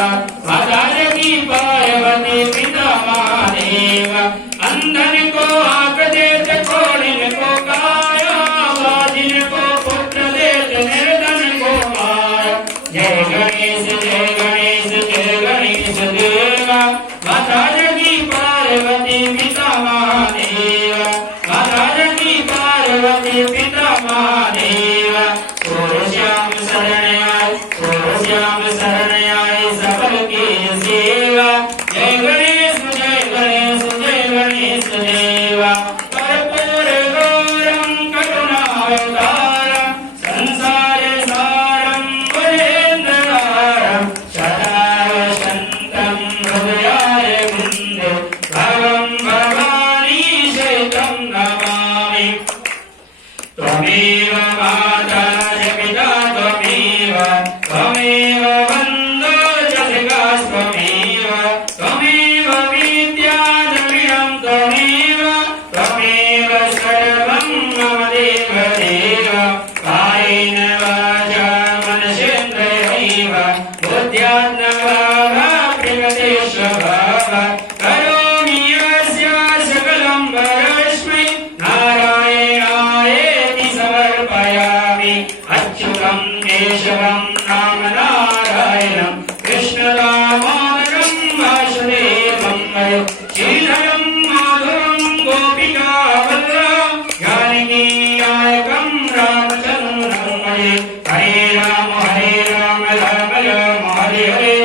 माता की पार्वती पिता महादेव अंधन को आंख देत कोढ़िन को काया बाजिन को पुत्र देत निर्धन को माया जय गणेश देवा माता की पार्वती पिता महादेव माता की पार्वती पिता महादेव श्याम शरण आए सबल की सेवा जय गणेश देवा कर्पूर गौरम करुणावतारम संसार सारम मुरेन्द्रहारम सदा वसन्तं हृदयाय वन्दे भवं भवानी शतं नमामि त्वमेव माता च पिता त्वमेव बन्धो च सखास्त्वमेव त्वमेव विद्या द्रविणं त्वमेव सर्वं मम देव कायेन वाचा मनसेन्द्रियैव बुद्ध्यात्मना वा प्रकृते स्वभावात् करोमि यस्याः सकलं परस्मै नारायणायेति समर्पयामि अच्युतं केशवं नाम नारायणं कृष्णदामोदरं वासुदेवं श्रीधरं माधवं गोपिकावल्लभं जानकीनायकं रामचन्द्रं हरे राम राम राम हरे हरे